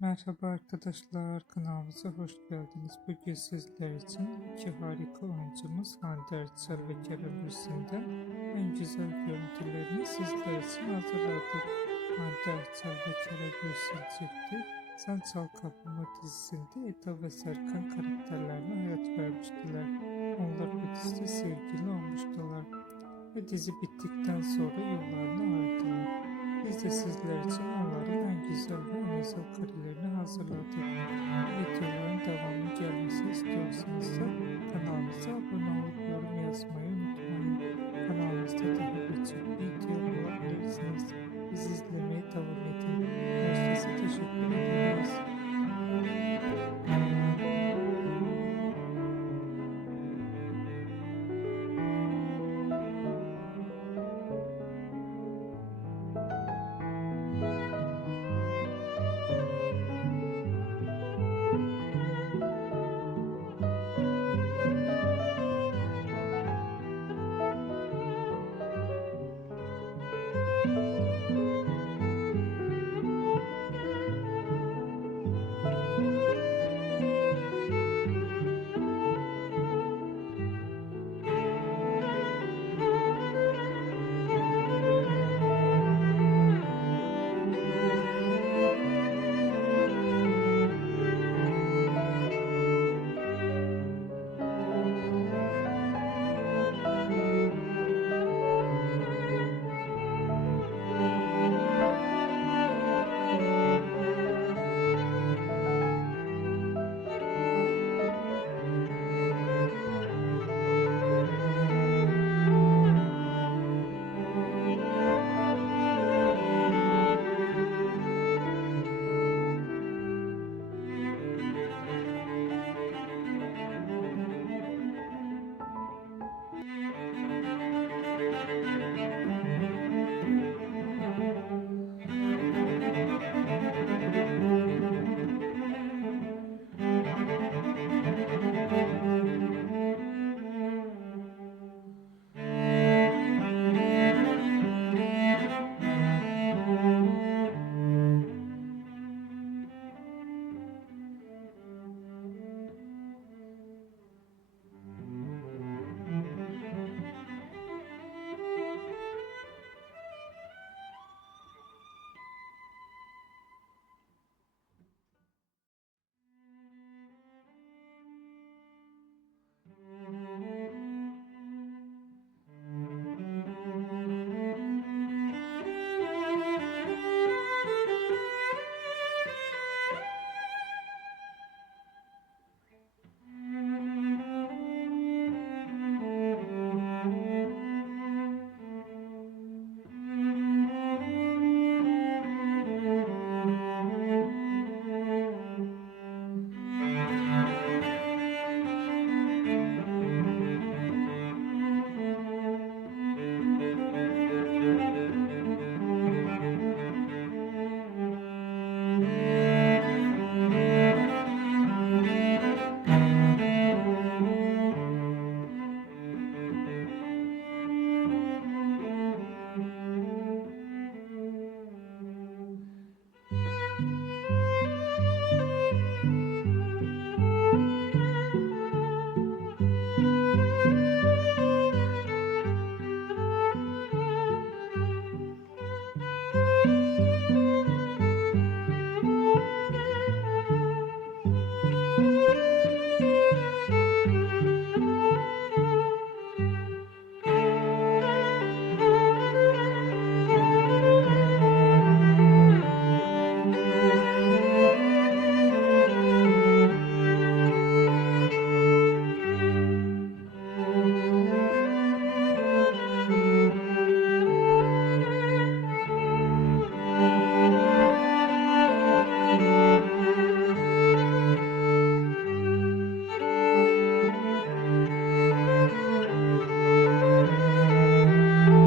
Merhaba arkadaşlar, kanalımıza hoş geldiniz. Bugün sizler için iki harika oyuncumuz Hande Erçel ve Kerem Bürsin'den en güzel görüntülerini sizler için hazırladık. Hande Erçel ve Kerem Bürsin çifti Sen Çal Kapımı dizisinde Eda ve Serkan karakterlerine hayat vermiştiler. Onlar bu dizide sevgili olmuştular ve dizi bittikten sonra yollarını ayırdılar. Biz de sizler için onların en güzel ve en özel karelerini hazırladık. Videoların devamlı gelmesi istiyorsanız da kanalımıza abone olup yorum yazmayı unutmayın. Kanalımızda daha birçok video bulabilirsiniz. Bizi izlemeye devam edin. Herkese teşekkür ederim.